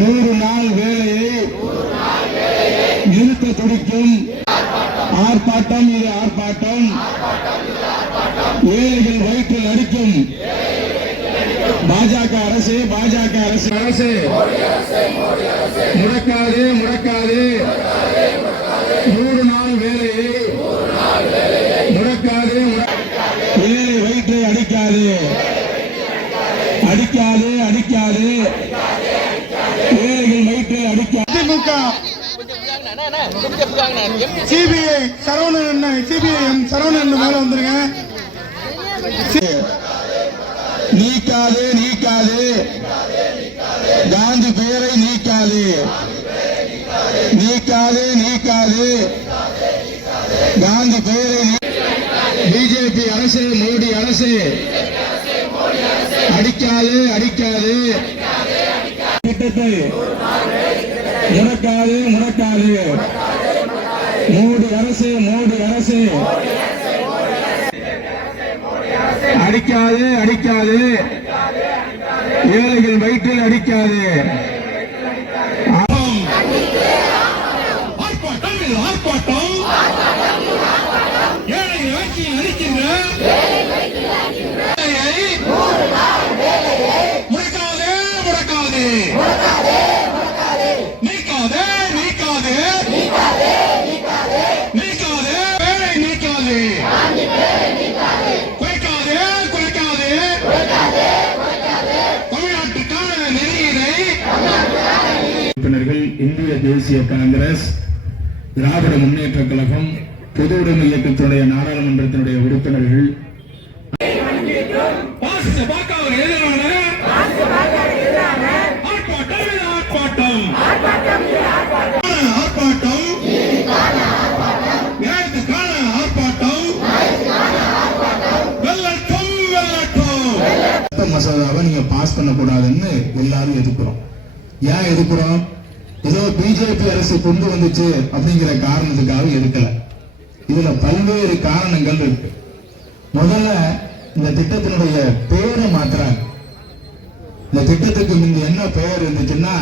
100 நாள் வேலையை நிறுத்த துடிக்கும் ஆர்ப்பாட்டம். இது ஆர்ப்பாட்டம். ஏழைகள் வயிற்றில் அடிக்கும் பாஜக அரசு. பாஜக அரசு முடக்காது. 100 நாள் வேலையை முடக்காது. ஏழை வயிற்றை அடிக்காது. ஏழைகள் வயிற்றை அடிக்காது. திமுக சிபிஐ சரவணன் மேல வந்துருங்க. நீக்காது. காந்தி பெயரை நீக்காது. காந்தி பெயரை பிஜேபி அரசு, மோடி அரசு அடிக்காது. திட்டத்தை முடக்காது. மோடி அரசு அடிக்காது. ஏழைகள் வயிற்றில் அடிக்காது. ஆர்ப்பாட்டம். ஏழைகள் வயிற்றில் அடிக்கின்ற முடக்காது. இந்திய தேசிய காங்கிரஸ், திராவிட முன்னேற்ற கழகம், பொது உடைமை இயக்கத்துடைய நாடாளுமன்றத்தினுடைய உறுப்பினர்கள் மசோதாவை நீங்க பாஸ் பண்ணக்கூடாதுன்னு எல்லாரும் எதிர்க்கிறோம். ஏன் எதிர்க்கிறோம்? ஏதோ பிஜேபி அரசு கொண்டு வந்துச்சு அப்படிங்கிற காரணத்துக்காக எதிர்க்கல. இதுல பல்வேறு காரணங்கள் இருக்கு. முதல்ல இந்த திட்டத்தினுடைய பெயரை மாத்துறாங்க. இந்த திட்டத்துக்கு முந்தைய என்ன பெயர் இருந்துச்சுன்னா